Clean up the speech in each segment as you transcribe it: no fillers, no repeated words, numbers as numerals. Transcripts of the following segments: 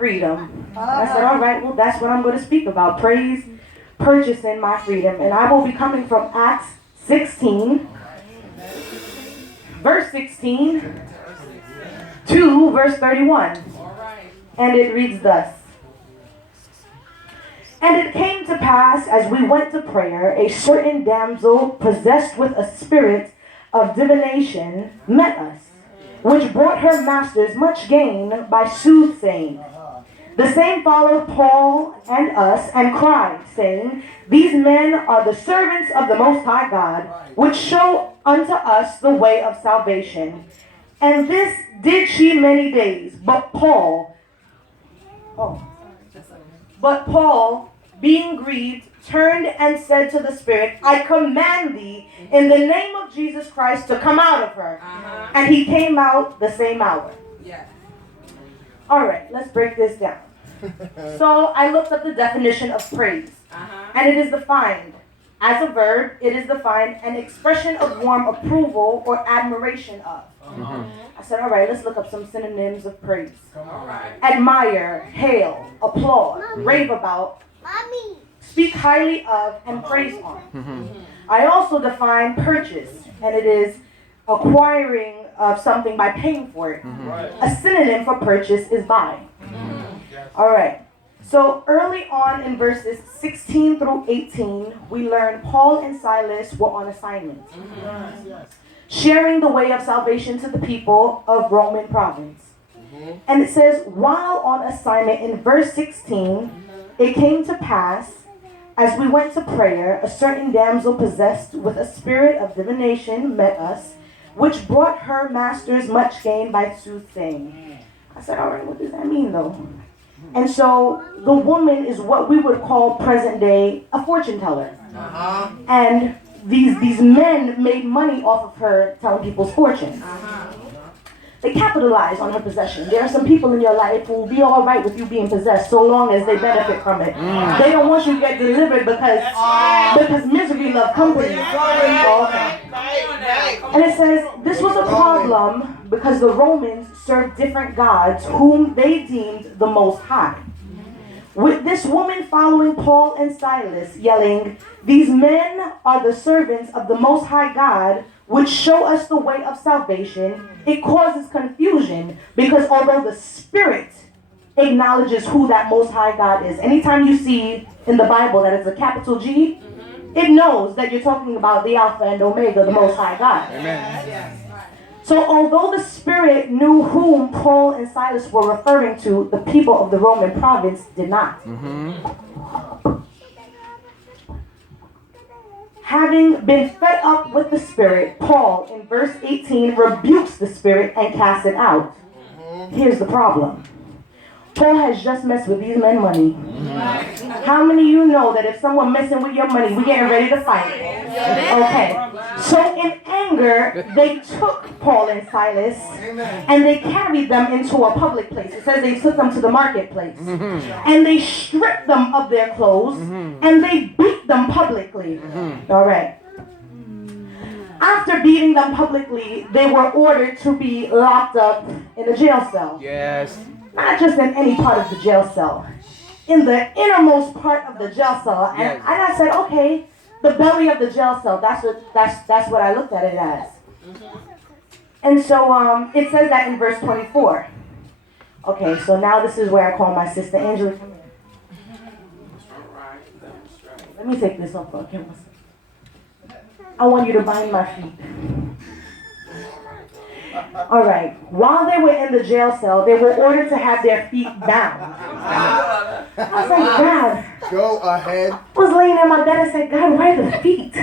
freedom. And I said, all right, well, that's what I'm going to speak about. Praise, purchasing my freedom. And I will be coming from Acts 16, verse 16 to verse 31. And it reads thus. And it came to pass, as we went to prayer, a certain damsel possessed with a spirit of divination met us, which brought her masters much gain by soothsaying. The same followed Paul and us, and cried, saying, These men are the servants of the Most High God, which show unto us the way of salvation. And this did she many days. But Paul, being grieved, turned and said to the spirit, I command thee in the name of Jesus Christ to come out of her. And he came out the same hour. All right, let's break this down. So I looked up the definition of praise. And it is defined as a verb. It is defined an expression of warm approval or admiration of. I said, all right, let's look up some synonyms of praise. Admire, hail, applaud, rave about, speak highly of, and praise on. I also define purchase, and it is acquiring of something by paying for it. A synonym for purchase is buy. All right. So early on in verses 16 through 18, we learn Paul and Silas were on assignment, sharing the way of salvation to the people of Roman province. And it says, while on assignment in verse 16, it came to pass, as we went to prayer, a certain damsel possessed with a spirit of divination met us, which brought her masters much gain by soothsaying. I said, all right, what does that mean though? And so the woman is what we would call present day a fortune teller. And these men made money off of her telling people's fortunes. They capitalize on her possession. There are some people in your life who will be all right with you being possessed so long as they benefit from it. They don't want you to get delivered because misery loves company. And it says this was a problem because the Romans served different gods whom they deemed the Most High. With this woman following Paul and Silas, yelling, These men are the servants of the Most High God, which show us the way of salvation, it causes confusion because although the Spirit acknowledges who that Most High God is, anytime you see in the Bible that it's a capital G, it knows that you're talking about the Alpha and Omega, the Most High God. Amen. So although the Spirit knew whom Paul and Silas were referring to, the people of the Roman province did not. Having been fed up with the Spirit, Paul, in verse 18, rebukes the Spirit and casts it out. Here's the problem. Paul has just messed with these men money. How many of you know that if someone messing with your money, we're getting ready to fight? Okay. So in anger, they took Paul and Silas and they carried them into a public place. It says they took them to the marketplace. And they stripped them of their clothes and they beat them publicly. All right. After beating them publicly, they were ordered to be locked up in a jail cell. Yes. Not just in any part of the jail cell. In the innermost part of the jail cell. And I said, okay, the belly of the jail cell, that's what I looked at it as. And so it says that in verse 24. Okay, so now this is where I call my sister Angela. Let me take this off for a camera. I want you to bind my feet. All right. While they were in the jail cell, they were ordered to have their feet bound. I was like, God. Go ahead. I was laying in my bed and said, God, why the feet?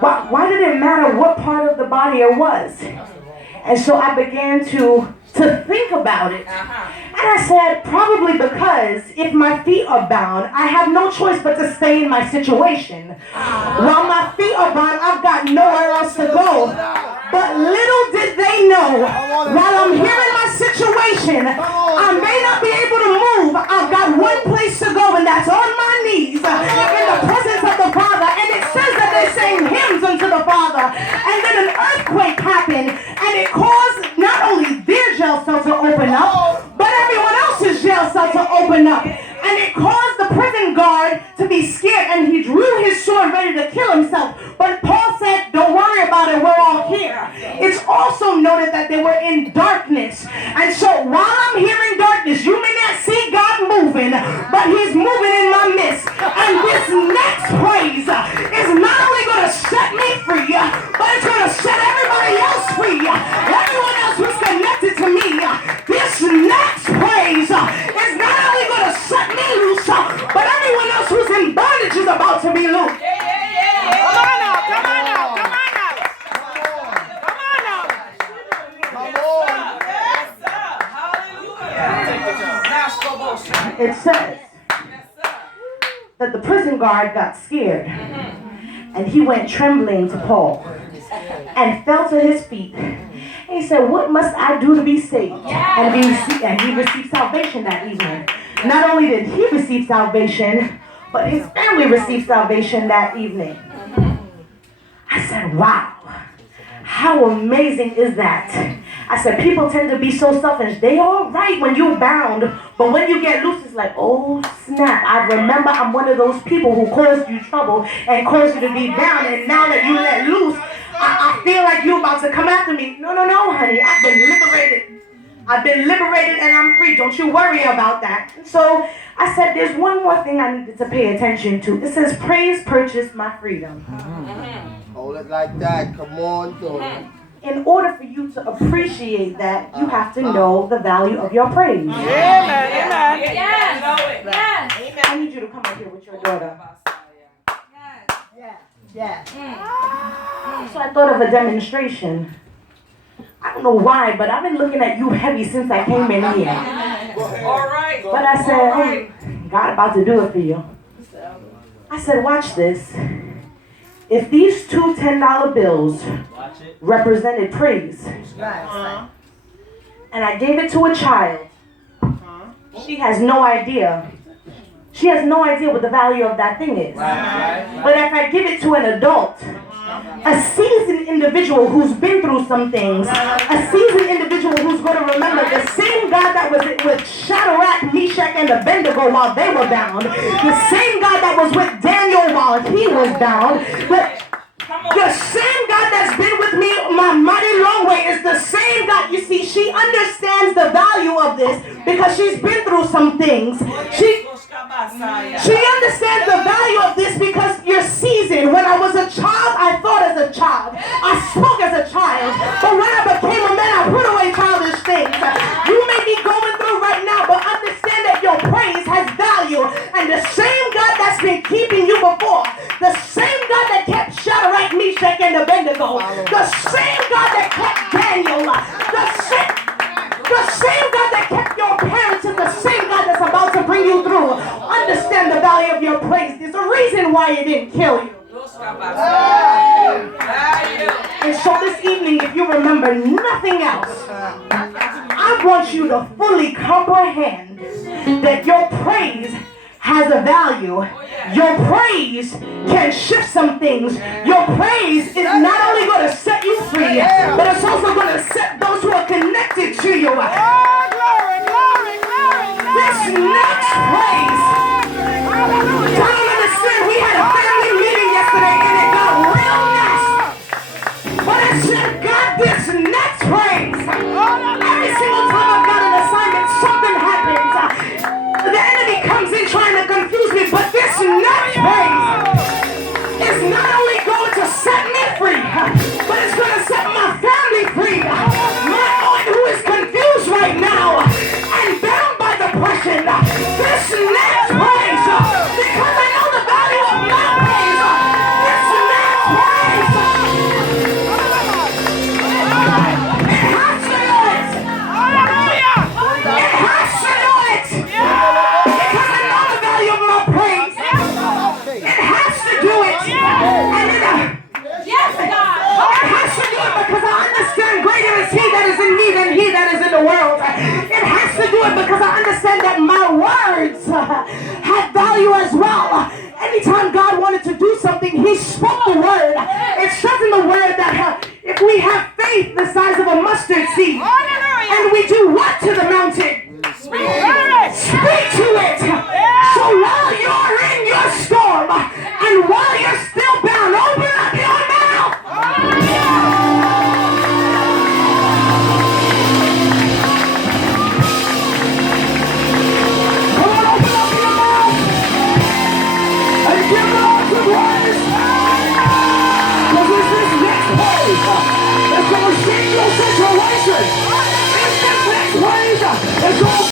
Why did it matter what part of the body it was? And so I began to think about it. And I said, probably because if my feet are bound, I have no choice but to stay in my situation. While my feet are bound, I've got nowhere else to go. But little did they know, while I'm here in my situation, I may not be able to move. I've got one place to go, and that's on my knees in the presence of the Father. And it says that they sang hymns unto the Father. And then an earthquake happened, and it caused not only their jail cell to open up, but everyone else's jail cell about to open up. And it caused the prison guard to be scared, and he drew his sword ready to kill himself. But Paul said, don't worry about it, we're all here. It's also noted that they were in darkness. And so while I'm here in darkness, you may not see God moving, but he's moving in my midst. And this next praise is not only going to set me free, but it's going to set everybody else free. Everyone else who's connected to me. This next praise is not only going to set me loose, but everyone else who's in bondage is about to be loose. Come on now, come on now, come on now. Come on now. Come on. Yes, sir. Hallelujah. It says that the prison guard got scared, and he went trembling to Paul and fell to his feet. And he said, what must I do to be saved? And he received salvation that evening. Not only did he receive salvation, but his family received salvation that evening. I said, wow, how amazing is that? I said, people tend to be so selfish. They all right when you're bound, but when you get loose, it's like, oh snap. I remember I'm one of those people who caused you trouble and caused you to be bound, and now that you let loose, I feel like you're about to come after me. No, honey, I've been liberated. I've been liberated and I'm free. Don't you worry about that. So I said, there's one more thing I needed to pay attention to. It says, praise purchased my freedom. Hold it like that. Come on, Tony. In order for you to appreciate that, you have to know the value of your praise. Amen. Amen. Yes. I need you to come up here with your daughter. Yes. So I thought of a demonstration. I don't know why, but I've been looking at you heavy since I came in here. All right. But I said, hey, God about to do it for you. I said, watch this. If these two $10 bills represented praise, and I gave it to a child, she has no idea. She has no idea what the value of that thing is. But if I give it to an adult, a seasoned individual who's been through some things, a seasoned individual who's going to remember the same God that was with Shadrach, Meshach, and Abednego while they were bound, the same God that was with Daniel while he was bound, the same God that's been with me my mighty long way is the same God. You see, she understands the value of this because she's been through some things. She understands the value of this because you're seasoned. When I was a child, I thought as a child. I spoke as a child. But when I became a man, I put away childish things. You may be going through right now, but understand that your praise has value. And the same God that's been keeping you before, the same God that kept Shadrach, Meshach, and Abednego, the same God that kept Daniel, the same God that kept your parents is the same God that's about to bring you through. Understand the value of your praise. There's a reason why it didn't kill you. And so this evening, if you remember nothing else, I want you to fully comprehend that your praise has a value. Your praise can shift some things. Your praise is not only going to set you free, but it's also going to set those who are connected to you. This next praise, don't understand, we had a family meeting yesterday and it got real nasty. But I said, God, this next praise, every single time I've got an assignment, something happens. The enemy comes in trying to confuse me, but this next praise is not only going to set me free, but it's going to set my family free. My aunt who is confused right now and bound by depression, this next praise, because I know the value of my praise, this next praise, it has to do it. It has to do it. Because I know the value of my praise. It has to do it. And Yes, God. it has to do it because I understand greater is he that is in me than he that is in the world. It has to do it because I understand that my words have value as well. Anytime God wanted to do something, he spoke the word. It says in the word that if we have faith the size of a mustard seed, and we do what to the mountain? Speak to it. So while you're in your storm and while you're still bound, open up your mouth. Come on, open up your mouth and give God some praise. Because it's this next praise that's going to shake your situation. It's this next praise that's going to